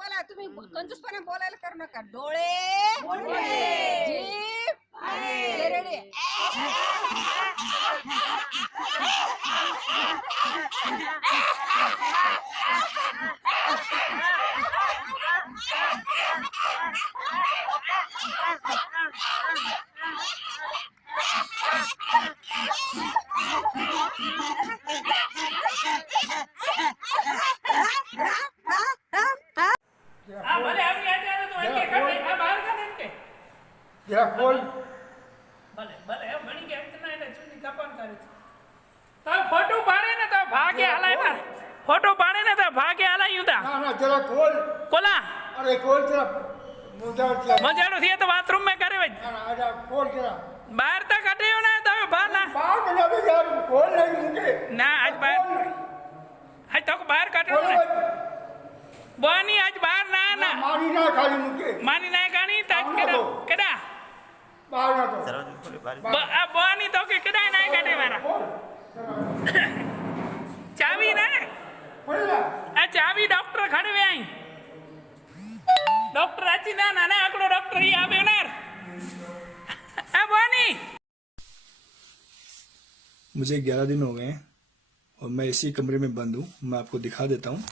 बोला, तुम्ही कंजूसपणा बोलायला करू नका. डोळे, जीभ, रेडी. फोटो पाड़े ना तो भागे हलाई पर फोटो पाड़े ना तो भागे हलाई युदा ना तेरा खोल कोला अरे खोल तेरा मजाड़ो थी तो बाथरूम में करे भाई आजा खोल तेरा बाहर तक कटे हो ना तो बाहर ना बना दे यार खोल नहीं मुझे ना आज तो बाहर कटे हो ना बोनी आज बाहर ना ना मारी ना खाली मुझे मानी ना खानी ताज केड़ा बाहर ना तो बोनी तो के केड़ा ना कटे मारा चाबी ना चाबी डॉक्टर खड़े हुए आई डॉक्टर अच्छी ना ना आकड़ो डॉक्टर ही आवे ना बोनी मुझे 11 दिन हो गए हैं और मैं इसी कमरे में बंद हूँ. मैं आपको दिखा देता हूँ.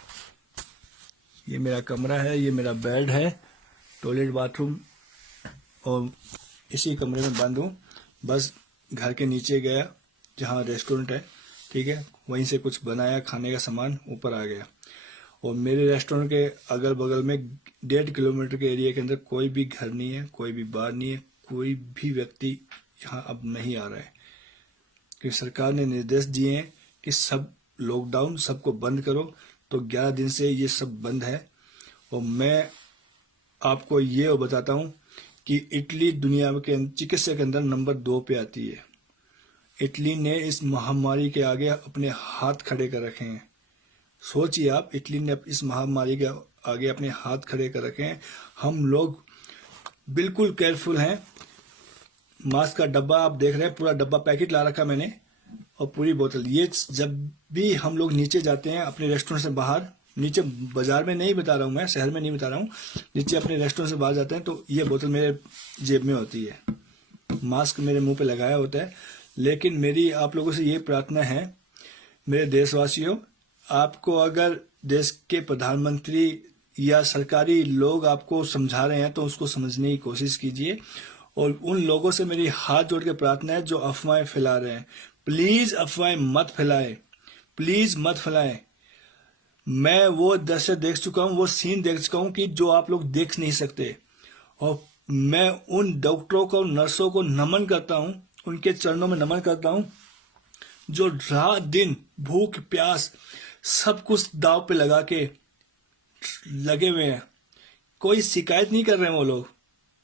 ये मेरा कमरा है, ये मेरा बेड है, टॉयलेट बाथरूम, और इसी कमरे में बंद हूँ. बस घर के नीचे गया जहाँ रेस्टोरेंट है, ठीक है, वहीं से कुछ बनाया खाने का सामान, ऊपर आ गया. और मेरे रेस्टोरेंट के अगल बगल में 1.5 किलोमीटर के एरिया के अंदर कोई भी घर नहीं है, कोई भी बार नहीं है, कोई भी व्यक्ति यहाँ अब नहीं आ रहा है. क्योंकि सरकार ने निर्देश दिए हैं कि सब लॉकडाउन सबको बंद करो, तो 11 दिन से ये सब बंद है. और मैं आपको ये बताता हूँ कि इटली दुनिया के चिकित्सा के अंदर नंबर 2 पे आती है. इटली ने इस महामारी के आगे अपने हाथ खड़े कर रखे हैं. सोचिए आप, इटली ने इस महामारी के आगे अपने हाथ खड़े कर रखे हैं. हम लोग बिल्कुल केयरफुल हैं. मास्क का डब्बा आप देख रहे हैं, पूरा डब्बा पैकेट ला रखा मैंने, और पूरी बोतल. ये जब भी हम लोग नीचे जाते हैं अपने रेस्टोरेंट से बाहर, नीचे बाजार में नहीं बता रहा हूँ मैं, शहर में नहीं बता रहा हूँ, नीचे अपने रेस्टोरेंट से बाहर जाते हैं तो ये बोतल मेरे जेब में होती है. मास्क मेरे मुंह पे लगाया होता है. लेकिन मेरी आप लोगों से ये प्रार्थना है, मेरे देशवासियों, आपको अगर देश के प्रधानमंत्री या सरकारी लोग आपको समझा रहे हैं तो उसको समझने की कोशिश कीजिए. और उन लोगों से मेरी हाथ जोड़ के प्रार्थना है जो अफवाहें फैला रहे हैं, प्लीज अफवाहें मत फैलाएं, प्लीज मत फैलाएं. मैं वो दृश्य देख चुका हूं, वो सीन देख चुका हूं कि जो आप लोग देख नहीं सकते. और मैं उन डॉक्टरों को, नर्सों को नमन करता हूं, उनके चरणों में नमन करता हूं, जो रात दिन भूख प्यास सब कुछ दाव पे लगा के लगे हुए हैं. कोई शिकायत नहीं कर रहे हैं, वो लोग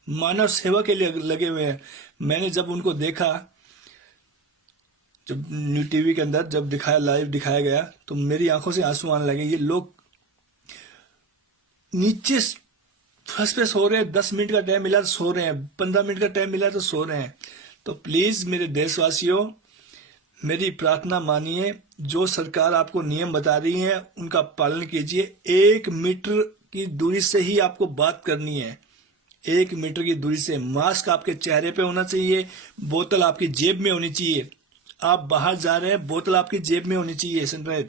मानव सेवा के लिए लगे हुए हैं. मैंने जब उनको देखा, जब न्यू टीवी के अंदर जब दिखाया, लाइव दिखाया गया, तो मेरी आंखों से आंसू आने लगे. ये लोग नीचे फर्श पे सो रहे हैं, 10 मिनट का टाइम मिला तो सो रहे हैं, 15 मिनट का टाइम मिला तो सो रहे हैं. तो प्लीज मेरे देशवासियों, मेरी प्रार्थना मानिए. जो सरकार आपको नियम बता रही है उनका पालन कीजिए. 1 मीटर की दूरी से ही आपको बात करनी है, 1 मीटर की दूरी से. मास्क आपके चेहरे पे होना चाहिए, बोतल आपकी जेब में होनी चाहिए. आप बाहर जा रहे हैं, बोतल आपकी जेब में होनी चाहिए, सैनिटाइजर.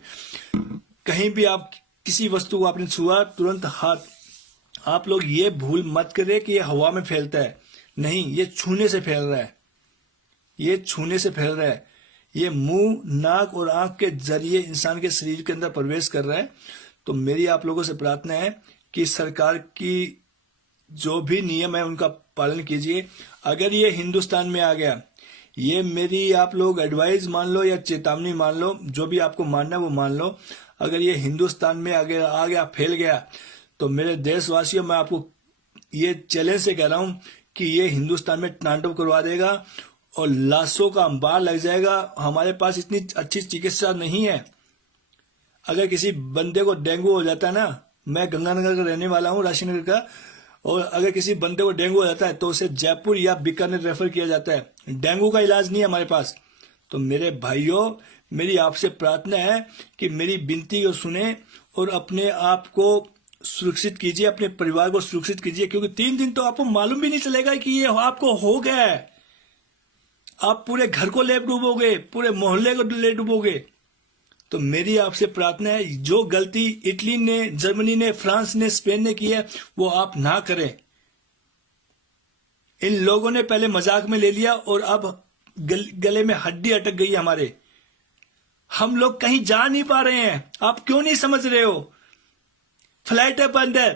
कहीं भी आप किसी वस्तु को आपने छुआ, तुरंत हाथ. आप लोग ये भूल मत करें कि ये हवा में फैलता है. नहीं, ये छूने से फैल रहा है, ये छूने से फैल रहा है. ये मुंह, नाक और आंख के जरिए इंसान के शरीर के अंदर प्रवेश कर रहा है. तो मेरी आप लोगों से प्रार्थना है कि सरकार की जो भी नियम है उनका पालन कीजिए. अगर ये हिंदुस्तान में आ गया, ये मेरी आप लोग एडवाइस मान लो या चेतावनी मान लो, जो भी आपको मानना है वो मान लो. अगर ये हिंदुस्तान में आ गया, फैल गया, तो मेरे देशवासियों, मैं आपको ये चैलेंज से कह रहा हूं कि ये हिंदुस्तान में तांडव करवा देगा और लाशों का अंबार लग जाएगा. हमारे पास इतनी अच्छी चिकित्सा नहीं है. अगर किसी बंदे को डेंगू हो जाता है ना, मैं गंगानगर का रहने वाला हूँ, राशीनगर का, और अगर किसी बंदे को डेंगू हो जाता है तो उसे जयपुर या बीकानेर रेफर किया जाता है. डेंगू का इलाज नहीं है हमारे पास. तो मेरे भाइयों, मेरी आपसे प्रार्थना है कि मेरी विनती को सुने और अपने आप को सुरक्षित कीजिए, अपने परिवार को सुरक्षित कीजिए, क्योंकि 3 दिन तो आपको मालूम भी नहीं चलेगा कि ये आपको हो गया है। आप पूरे घर को ले डूबोगे, पूरे मोहल्ले को ले डूबोगे। तो मेरी आपसे प्रार्थना है, जो गलती इटली ने, जर्मनी ने, फ्रांस ने, स्पेन ने की है, वो आप ना करें। इन लोगों ने पहले मजाक में ले लिया और अब गले में हड्डी अटक गई है हमारे। हम लोग कहीं जा नहीं पा रहे हैं। आप क्यों नहीं समझ रहे हो? फ्लाइटें बंद है,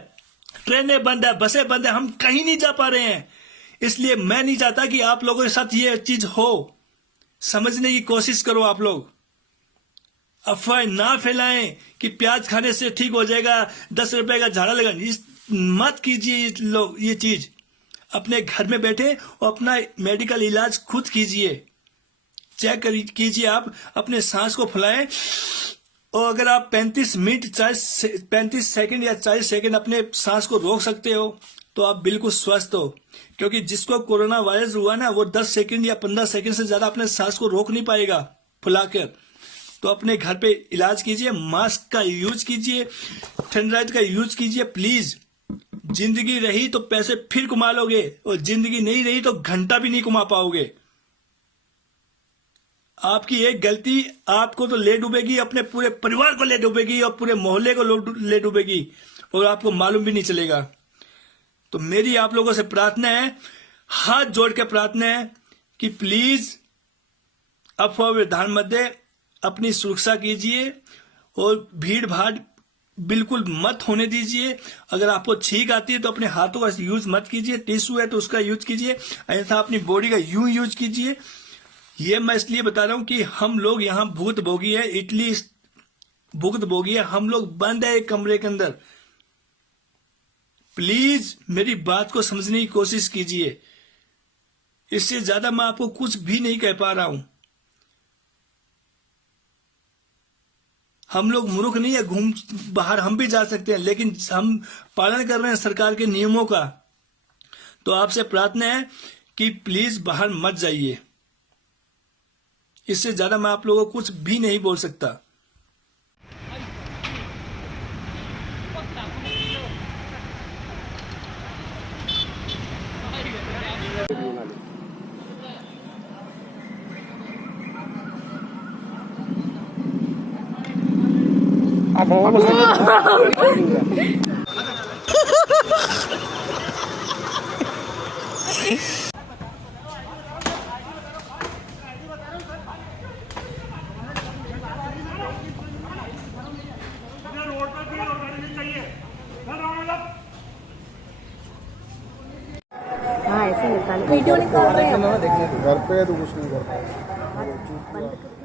ट्रेनें बंद है, बसें बंद है, हम कहीं नहीं जा पा रहे हैं। इसलिए मैं नहीं चाहता कि आप लोगों के साथ ये चीज हो। समझने की कोशिश करो। आप लोग अफवाह ना फैलाएं कि प्याज खाने से ठीक हो जाएगा, 10 रुपए का झाड़ा लगा। मत कीजिए लोग ये चीज। अपने घर में बैठे और अपना मेडिकल इलाज खुद कीजिए। चेक कीजिए, आप अपने सांस को फुलाएं, और अगर आप 35 मिनट 35 सेकंड या 40 सेकंड अपने सांस को रोक सकते हो तो आप बिल्कुल स्वस्थ हो। क्योंकि जिसको कोरोना वायरस हुआ ना, वो 10 सेकंड या 15 सेकंड से ज्यादा अपने सांस को रोक नहीं पाएगा फुलाकर। तो अपने घर पे इलाज कीजिए, मास्क का यूज कीजिए, सैनिटाइजर का यूज कीजिए प्लीज। जिंदगी रही तो पैसे फिर कमा लोगे, और जिंदगी नहीं रही तो घंटा भी नहीं कमा पाओगे। आपकी एक गलती आपको तो ले डूबेगी, अपने पूरे परिवार को ले डूबेगी और पूरे मोहल्ले को ले डूबेगी, और आपको मालूम भी नहीं चलेगा। तो मेरी आप लोगों से प्रार्थना है, हाथ जोड़ के प्रार्थना है कि प्लीज अफवाह में ध्यान मत दे, अपनी सुरक्षा कीजिए और भीड़ भाड़ बिल्कुल मत होने दीजिए। अगर आपको छींक आती है तो अपने हाथों का यूज मत कीजिए, टिश्यू है तो उसका यूज कीजिए, अन्यथा अपनी बॉडी का यूज कीजिए। ये मैं इसलिए बता रहा हूं कि हम लोग यहाँ भुगत भोगी है, इटली भुगत भोगी है, हम लोग बंद है एक कमरे के अंदर। प्लीज मेरी बात को समझने की कोशिश कीजिए। इससे ज्यादा मैं आपको कुछ भी नहीं कह पा रहा हूं। हम लोग मूर्ख नहीं है, घूम बाहर हम भी जा सकते हैं, लेकिन हम पालन कर रहे हैं सरकार के नियमों का। तो आपसे प्रार्थना है कि प्लीज बाहर मत जाइए। इससे ज्यादा मैं आप लोगों को कुछ भी नहीं बोल सकता। हाँ ऐसे निकाल वीडियो निकाल रहे हैं। घर पे है तो कुछ नहीं कर पाएगा। बंद कर